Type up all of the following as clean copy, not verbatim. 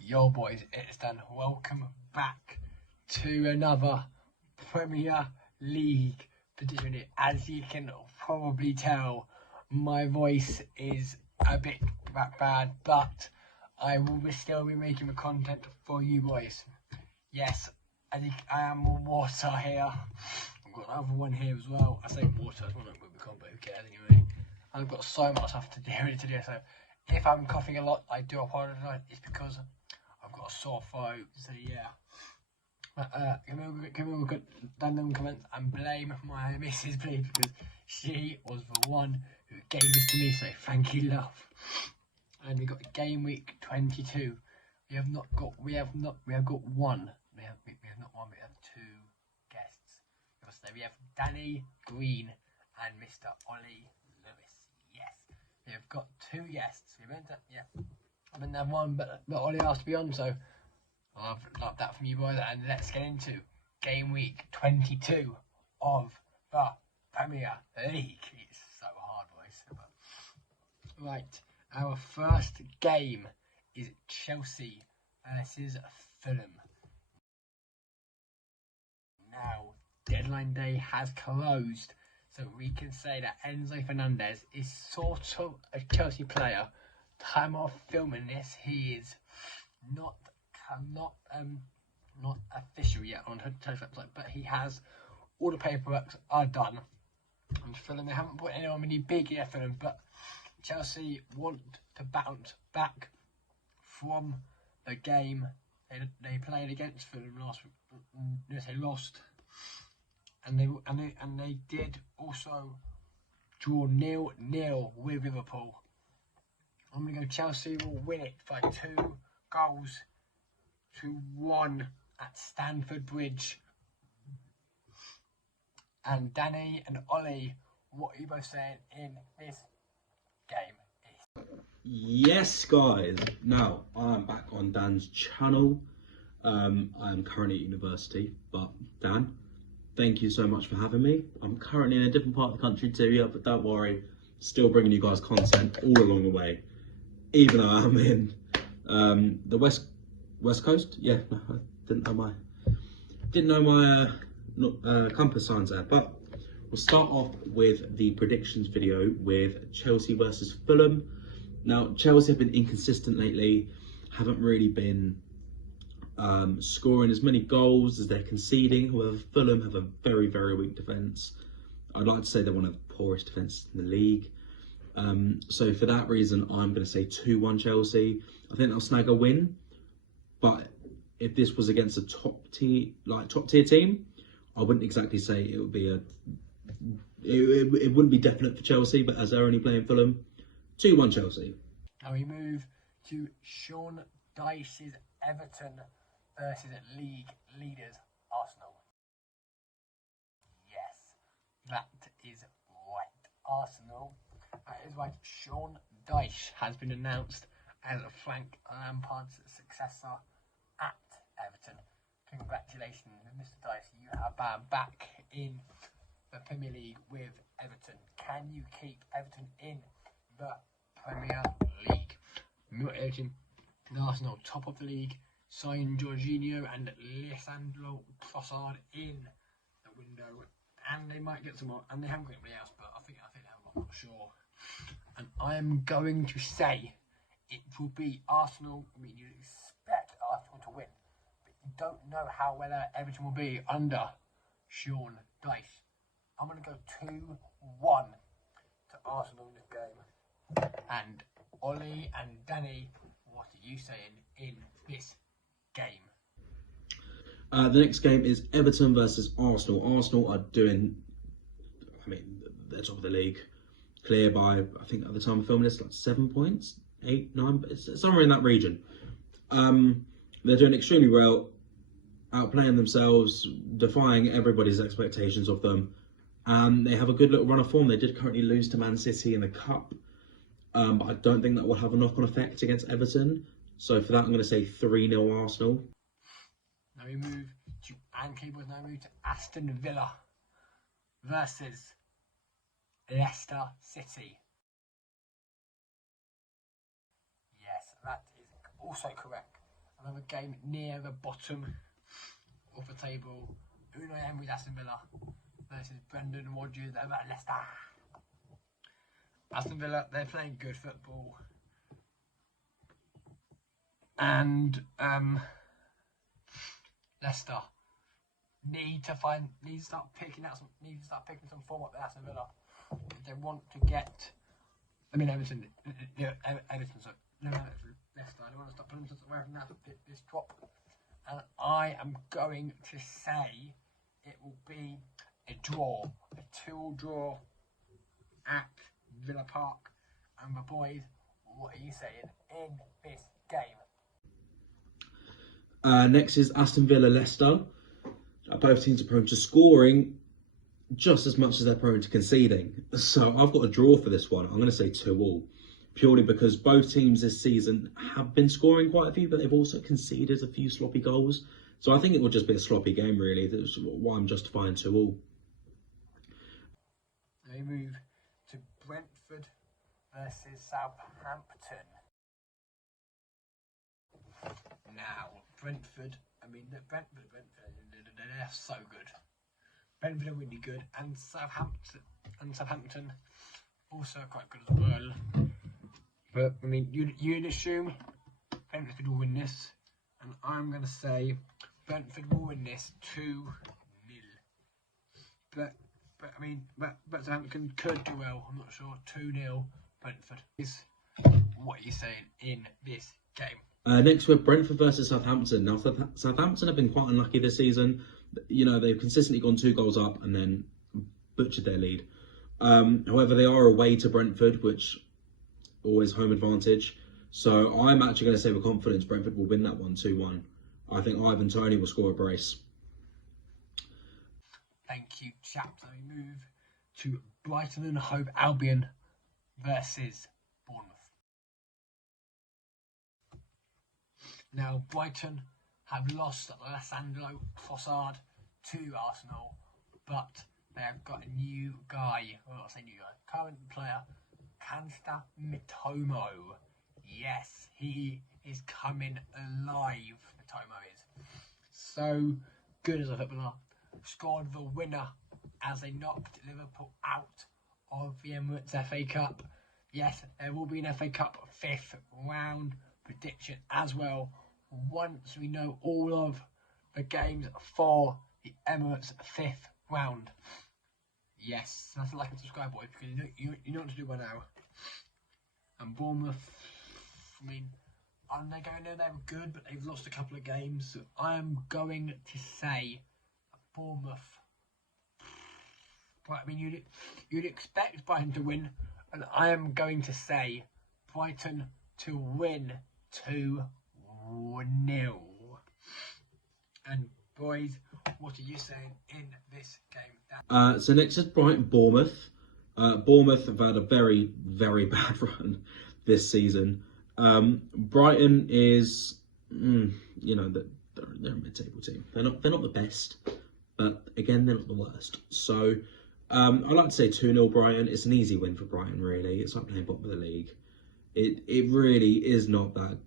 Yo boys, it's Dan. Welcome back to another Premier League prediction. As you can probably tell, my voice is a bit bad, but I will still be making the content for you boys. Yes, I think I am on water here. I've got another one here as well. I say water, I don't know what we can't, but who cares anyway. I've got so much stuff to do today, so if I'm coughing a lot, I do apologise. It's because I've got a sore throat, so yeah. Can we look at random comments and blame my missus, please, because she was the one who gave this to me, so thank you, love. And we got game week 22. We have got one. We have not one. We have two guests. We have Danny Green and Mr. Ollie Lewis. Yes, we have got two guests. We meant that, yeah. I meant to have one, but Ollie asked to be on, so I love that from you boys. And let's get into game week 22 of the Premier League. It's so hard, boys. Right, our first game is Chelsea versus Fulham. Now, deadline day has closed, so we can say that Enzo Fernandez is sort of a Chelsea player. Time of filming this, he is not official yet on Chelsea website, but he has all the paperwork are done. And Fulham, they haven't put anyone really big yet for them, but Chelsea want to bounce back from the game they played against Fulham last week. Yes, they lost, and they did also draw 0-0 with Liverpool. I'm gonna go Chelsea will win it by 2-1 at Stamford Bridge. And Danny and Ollie, what are you both saying in this game? Yes, guys. Now I'm back on Dan's channel. I'm currently at university, but Dan, thank you so much for having me. I'm currently in a different part of the country too, yeah, but don't worry, still bringing you guys content all along the way. Even though I'm in the west coast, yeah, no, I didn't know my compass signs there, but we'll start off with the predictions video with Chelsea versus Fulham. Now, Chelsea have been inconsistent lately, haven't really been scoring as many goals as they're conceding. However, Fulham have a very, very weak defence. I'd like to say they're one of the poorest defences in the league. So for that reason, I'm going to say 2-1 Chelsea. I think they'll snag a win. But if this was against a top tier team, I wouldn't exactly say it would be it wouldn't be definite for Chelsea. But as they're only playing Fulham, 2-1 Chelsea. Now we move to Sean Dyche's Everton versus league leaders Arsenal. Yes, that is right. Arsenal. That is right. Sean Dyche has been announced as Frank Lampard's successor at Everton. Congratulations, Mr. Dyche. You are back in the Premier League with Everton. Can you keep Everton in the Premier League? Everton, Arsenal, top of the league, sign Jorginho and Lisandro Trossard in the window, and they might get some more, and they haven't got anybody else, but I think I'm not sure. And I am going to say it will be Arsenal. I mean, you expect Arsenal to win, but you don't know how well Everton will be under Sean Dyche. I'm going to go 2-1 to Arsenal in this game. And Ollie and Danny, what are you saying in this game? The next game is Everton versus Arsenal. Arsenal are doing, they're top of the league. Clear by, I think at the time of filming this, like 7 points, 8, 9, it's somewhere in that region. They're doing extremely well, outplaying themselves, defying everybody's expectations of them. They have a good little run of form. They did currently lose to Man City in the Cup, but I don't think that will have a knock-on effect against Everton. So for that, I'm going to say 3-0 Arsenal. Now we move to Aston Villa versus Leicester City. Yes, That is also correct. Another game near the bottom of the table. Unai Emery's Aston Villa versus Brendan Rodgers over at Leicester. Aston Villa, they're playing good football. And Leicester need to start picking some form up at Aston Villa. If they want to get, Everton, Everton, no, Leicester. I don't want to stop putting themselves away from this drop. And I am going to say it will be a draw, a 2-2 draw at Villa Park. And the boys, what are you saying in this game? Next is Aston Villa Leicester. Both teams are prone to scoring just as much as they're prone to conceding. So I've got a draw for this one. I'm going to say 2-2. Purely because both teams this season have been scoring quite a few, but they've also conceded a few sloppy goals. So I think it will just be a sloppy game, really. That's why I'm justifying 2-2. They move to Brentford versus Southampton. Now, Brentford, they're so good. Brentford are really good, and Southampton also quite good as well. But you'd assume Brentford will win this, and I'm going to say Brentford will win this 2-0. But Southampton could do well. I'm not sure. 2-0 Brentford. What are you saying in this game? Next, we have Brentford versus Southampton. Now, Southampton have been quite unlucky this season. They've consistently gone 2 goals up and then butchered their lead. However, they are away to Brentford, which always home advantage. So I'm actually going to say with confidence Brentford will win that one 2-1. I think Ivan Toney will score a brace. Thank you, chaps. We move to Brighton and Hove Albion versus Bournemouth. Now, Brighton have lost Alessandro Trossard to Arsenal, but they have got a new guy, well, not say new guy, current player, Kansta Mitomo. Yes, he is coming alive, Mitomo is. So good as a footballer. Scored the winner as they knocked Liverpool out of the Emirates FA Cup. Yes, there will be an FA Cup 5th round prediction as well once we know all of the games for the Emirates 5th round. Yes, that's like and subscribe, boys, because you know what to do by now. And Bournemouth, are they going there? They were good, but they've lost a couple of games. So I am going to say Bournemouth. But you'd expect Brighton to win, and I am going to say Brighton to win 2-0. And boys, what are you saying in this game? So next is Brighton Bournemouth. Bournemouth have had a very, very bad run this season. Brighton is, they're a mid-table team. They're not the best, but again, they're not the worst. So I'd like to say 2-0 Brighton. It's an easy win for Brighton, really. It's like playing bottom of the league. It really is not that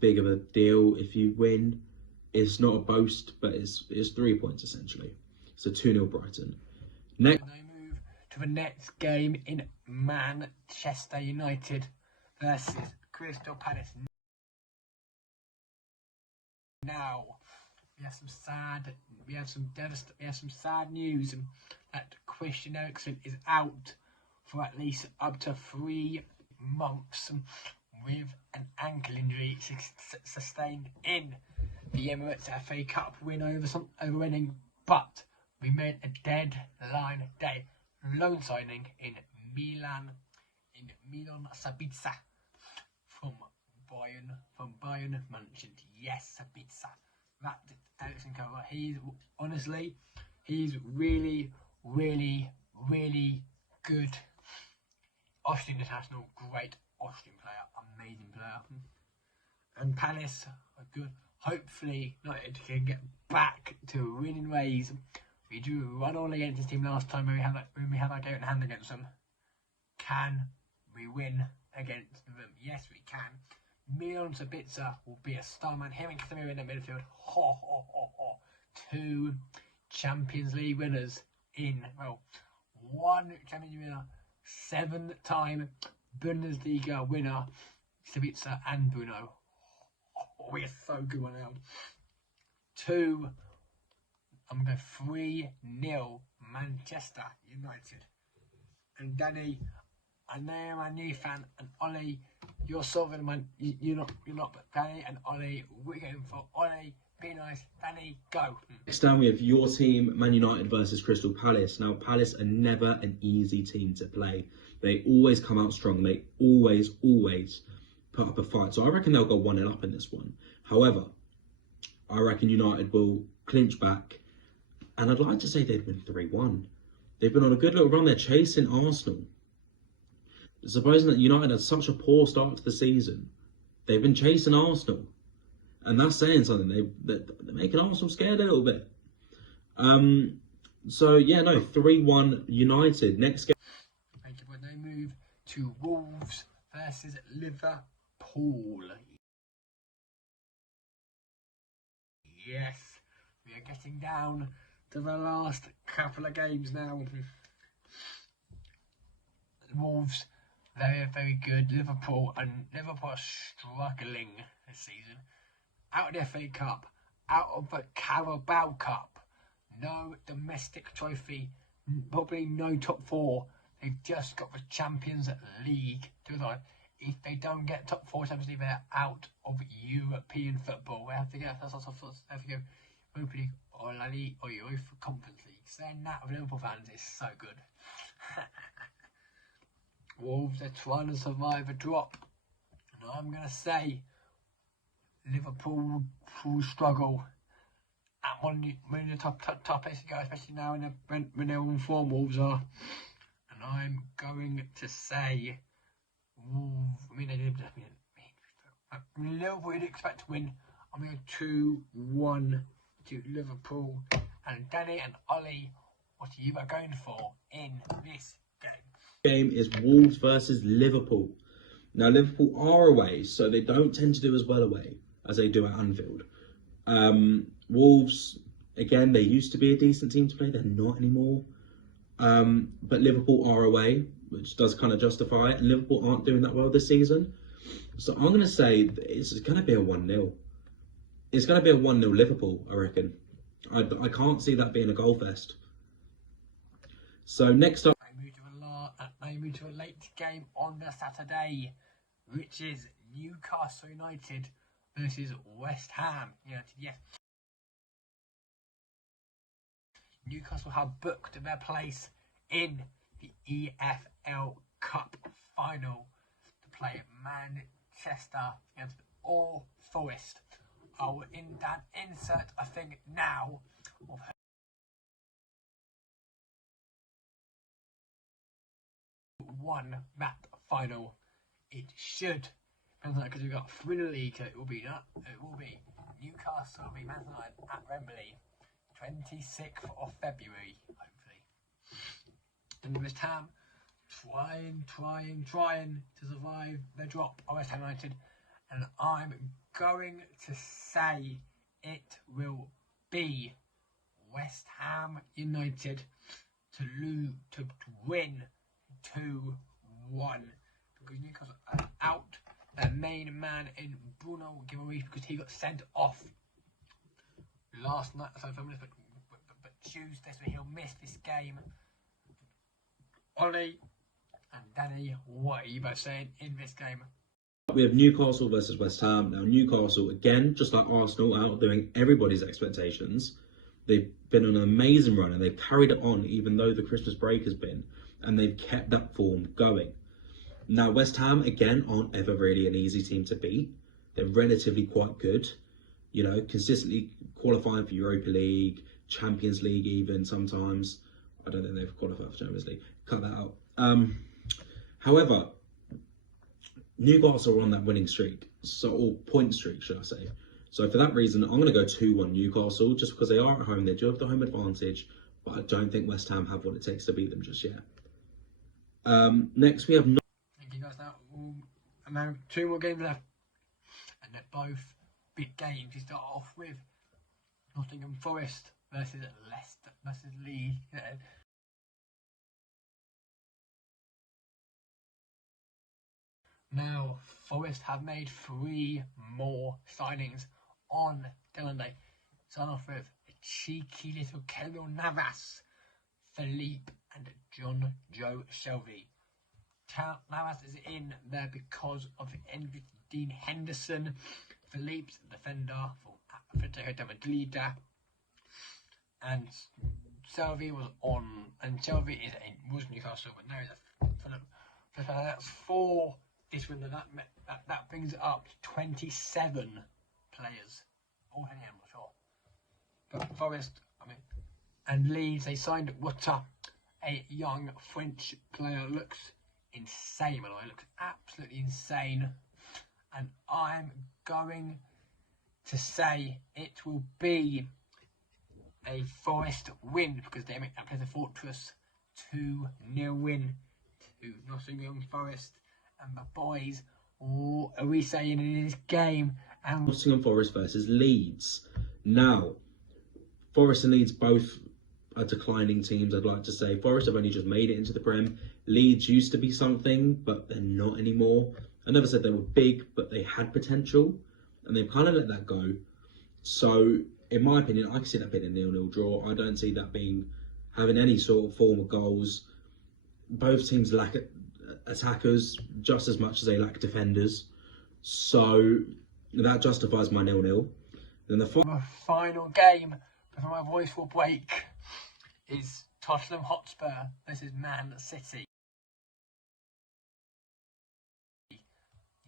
big of a deal if you win. It's not a boast, but it's 3 points essentially. So 2-0 Brighton. Next, they move to the next game in Manchester United versus Crystal Palace. Now we have some sad news that Christian Eriksen is out for at least up to 3 months with an ankle injury sustained in the Emirates FA Cup win over Reading, but we made a deadline day loan signing in Milan Sabitzer from Bayern Munich. Yes, Sabitzer. That Eriksen cover. He's really, really, really good. Austrian international, great Austrian player, amazing player. And Palace are good. Hopefully, United can get back to winning ways. We drew 1-1 against this team last time when we had our game in hand against them. Can we win against them? Yes, we can. Milan Sabitzer will be a star man. Him and Casemiro in the midfield. Ho, ho, ho, ho. 2 Champions League winners in, well, 1 Champions League winner, 7-time Bundesliga winner, Sabitzer and Bruno. Oh, we are so good right now. 2, I'm going to 3-0 Manchester United. And Danny, I know I'm a new fan, and Ollie, you're sort of man. You're not, but Danny and Ollie, we're going for Ollie. Be nice, Danny, go. Next down we have your team, Man United versus Crystal Palace. Now Palace are never an easy team to play. They always come out strong. They always put up a fight. So I reckon they'll go 1-0 up in this one. However, I reckon United will clinch back, and I'd like to say they'd win 3-1. They've been on a good little run. They're chasing Arsenal. Supposing that United had such a poor start to the season, they've been chasing Arsenal. And that's saying something. They're making Arsenal scared a little bit. So, yeah, no, 3-1 United. Next game. Thank you, but they move to Wolves versus Liverpool. Yes, we are getting down to the last couple of games now. Wolves, very good. Liverpool are struggling this season. Out of the FA Cup, out of the Carabao Cup, no domestic trophy, probably no top 4. They've just got the Champions League. If they don't get top 4 Champions League, they're out of European football. They have to go Europa League or La Liga or UEFA Conference League. Saying that of Liverpool fans is so good. Wolves are trying to survive a drop, and I'm gonna say Liverpool will struggle at one of the top places to go, especially now when they're on form. Wolves are, and I'm going to say Wolves. Liverpool would expect to win. I'm going 2-1 to Liverpool. And Danny and Ollie, what are you going for in this game? Game is Wolves versus Liverpool. Now Liverpool are away, so they don't tend to do as well away as they do at Anfield. Wolves, again, they used to be a decent team to play. They're not anymore. But Liverpool are away, which does kind of justify it. And Liverpool aren't doing that well this season. So I'm going to say it's going to be a 1-0. It's going to be a 1-0 Liverpool, I reckon. I can't see that being a goal fest. So next up, I move to a late game on the Saturday, which is Newcastle United versus West Ham United. Yes, Newcastle have booked their place in the EFL Cup final to play Manchester against All Forest. I will insert a thing now of won that final. It should, because we've got 3 in the league, so it will be Newcastle will be Man United at Wembley, 26th of February, hopefully. And West Ham trying to survive the drop of West Ham United, and I'm going to say it will be West Ham United to win 2-1, because Newcastle are out their main man in Bruno Guimaraes because he got sent off last night, but Tuesday, so he'll miss this game. Ollie and Danny, what are you both saying in this game? We have Newcastle versus West Ham. Now Newcastle, again, just like Arsenal, outdoing everybody's expectations. They've been on an amazing run and they've carried it on even though the Christmas break has been, and they've kept that form going. Now West Ham, again, aren't ever really an easy team to beat. They're relatively quite good, you know, consistently qualifying for Europa League, Champions League even sometimes. I don't think they've qualified for Champions League. Cut that out. However, Newcastle are on that winning streak, or point streak, should I say. So for that reason, I'm going to go 2-1 Newcastle, just because they are at home. They do have the home advantage, but I don't think West Ham have what it takes to beat them just yet. Next, we have... Thank you guys. Now 2 more games left. and they're both big games. We start off with Nottingham Forest versus Leicester versus Leeds. Now, Forest have made 3 more signings on Dylan Day. Start off with a cheeky little Keylor Navas, Philippe and John Joe Shelby. Navas is in there because of the injury to Dean Henderson. Philippe's the defender for Atletico Madrid, and Shelby was was Newcastle, but now he's Philip. That's 4 this window. That brings it up to 27 players. All hanging, I'm not sure. But Forest, and Leeds, they signed Wutter, a young French player. Looks insane, by the way. Looks absolutely insane. And I'm going to say it will be a Forest win, because they make that play the Fortress 2-0 win to Nottingham Forest. And the boys, what are we saying in this game? And Nottingham Forest versus Leeds. Now, Forest and Leeds both are declining teams, I'd like to say. Forest have only just made it into the Prem. Leeds used to be something, but they're not anymore. I never said they were big, but they had potential, and they've kind of let that go. So, in my opinion, I can see that being a 0-0 draw. I don't see that having any sort of form of goals. Both teams lack attackers just as much as they lack defenders. So, that justifies my 0-0. Then the final game before my voice will break is Tottenham Hotspur versus Man City.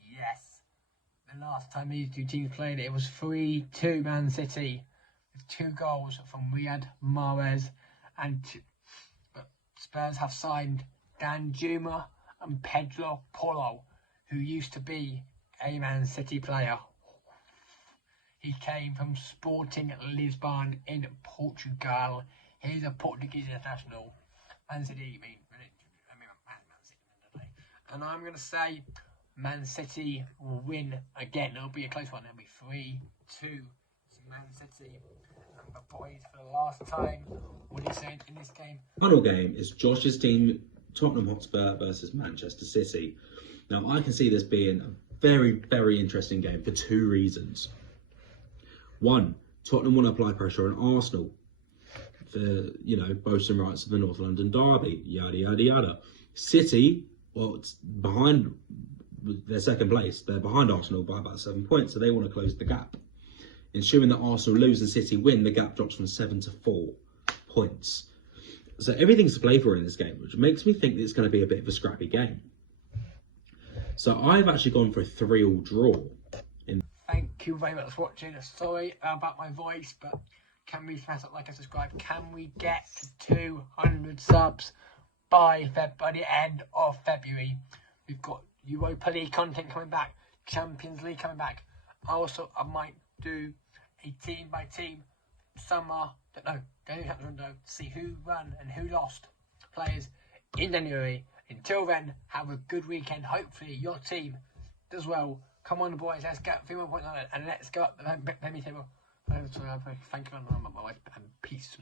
Yes, the last time these 2 teams played, it was 3-2 Man City, with 2 goals from Riyad Mahrez, but Spurs have signed Dan Juma and Pedro Porro, who used to be a Man City player. He came from Sporting Lisbon in Portugal. He's a Portuguese international. Man City, Man City, and I'm going to say Man City will win again. It'll be a close one. It'll be 3-2 to Man City. And the boys, for the last time, what are you saying in this game? Final game is Josh's team, Tottenham Hotspur versus Manchester City. Now, I can see this being a very, very interesting game for 2 reasons. 1, Tottenham want to apply pressure on Arsenal for, boasting rights of the North London derby, yada, yada, yada. City, well, it's behind their second place. They're behind Arsenal by about 7 points, so they want to close the gap. Ensuring that Arsenal lose and City win, the gap drops from 7 to 4 points. So everything's to play for in this game, which makes me think that it's going to be a bit of a scrappy game. So I've actually gone for a 3-3 draw. Thank you very much for watching. Sorry about my voice, but can we smash up, like, and subscribe? Can we get to 200 subs by the end of February? We've got Europa League content coming back, Champions League coming back. Also, I might do a team by team January window to see who won and who lost players in January. Until then, have a good weekend. Hopefully your team does well. Come on, boys, let's get 3 more points on it, and let's go up the Premier table. Thank you very much, and peace.